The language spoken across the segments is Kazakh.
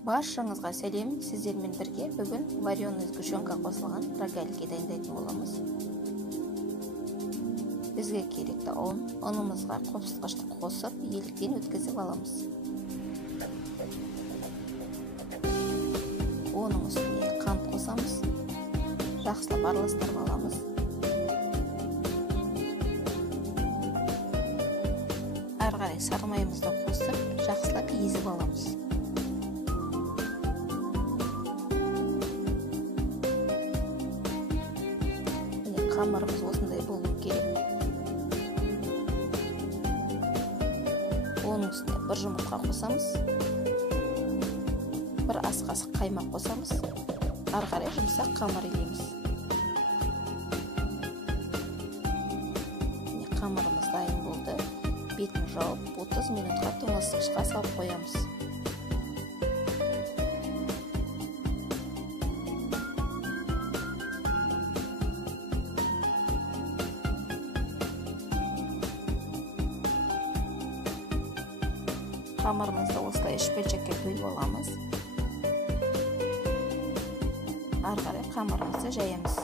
Баршаңызға сәлем, сіздермен бірге бүгін вареный сгущенка қосылған рогалики дайындайтын боламыз. Бізге керекті ұн, ұнымызға қопсытқышты қосып, еліктен өткізіп аламыз. Оның үстіне қант қосамыз, жақсылап араластырып аламыз. Ары қарай сары майымызды қосып, жақсылап езіп аламыз. Қамырымыз осындай болу керек. Оның үстіне бір жұмыртқа қосамыз, бір ас қасық қаймақ қосамыз, ары қарай жұмсақ қамыр илейміз. Қамырымыз дайын болды. Бетін жауып 30 минутқа тоңазытқышқа салып қоямыз. Қамырымызды осылай үш бөлшекке бөліп аламыз. Ары қарай қамырымызды жаямыз.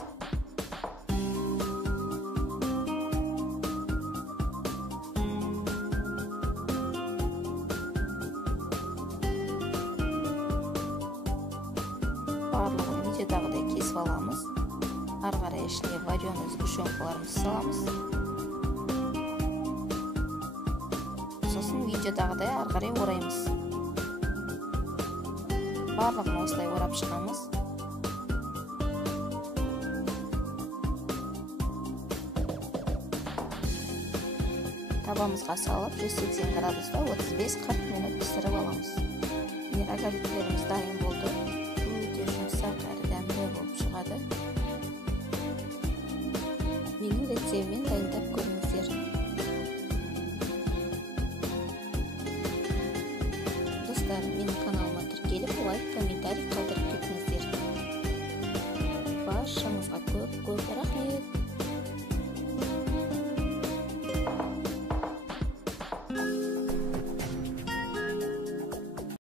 Барлығын видеодағыдай кесіп аламыз. Ары қарай ішіне вареный сгущенкаларымызды саламыз. Сосын видеодағыдай ары қарай ораймыз. Барлығын осылай орап шығамыз. Табамызға салып 180 градуста 35-40 минут пісіріп аламыз. Рогаликтеріміз дайын болды. Өте жұмсақ әрі дәмді болып шығады. Менің рецептіммен дайындап көріңіздер. Достар, менің каналыма тіркеліп, лайк, комментарий қалдырып кетіңіздер. Баршаңызға көп рахмет.